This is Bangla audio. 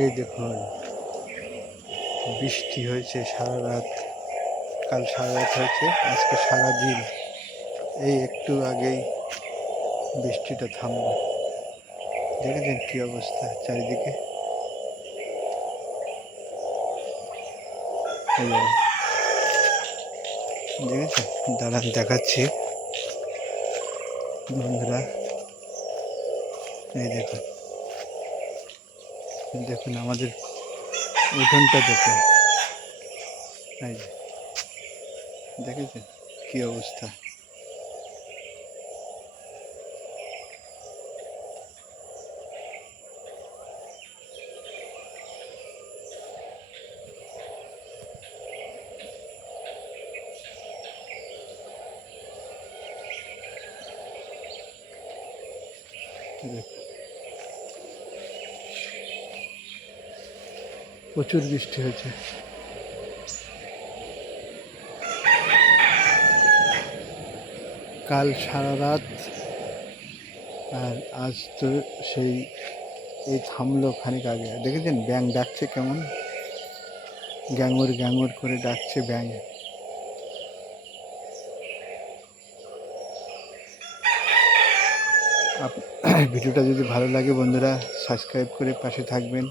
এই দেখুন, বৃষ্টি হয়েছে সারা রাত। কাল সারা রাত হয়েছে, আজকে সারা দিন। এই একটু আগেই বৃষ্টিটা থামলো। দেখেছেন কি অবস্থা চারিদিকে। দেখেছেন, দাঁড়ান দেখাচ্ছি বন্ধুরা। এই দেখুন, দেখুন আমাদের উঠোনটা দেখুন। এই যে দেখেছেন কি অবস্থা। প্রচুর বৃষ্টি হয়েছে। কাল সারা রাত, আর আজ তো সেই এই থামলো খানিক আগে। দেখেছেন ব্যাঙ ডাকছে কেমন, গ্যাঙর গ্যাঙর করে ডাকছে ব্যাঙ। ভিডিওটা যদি ভালো লাগে বন্ধুরা, সাবস্ক্রাইব করে পাশে থাকবেন।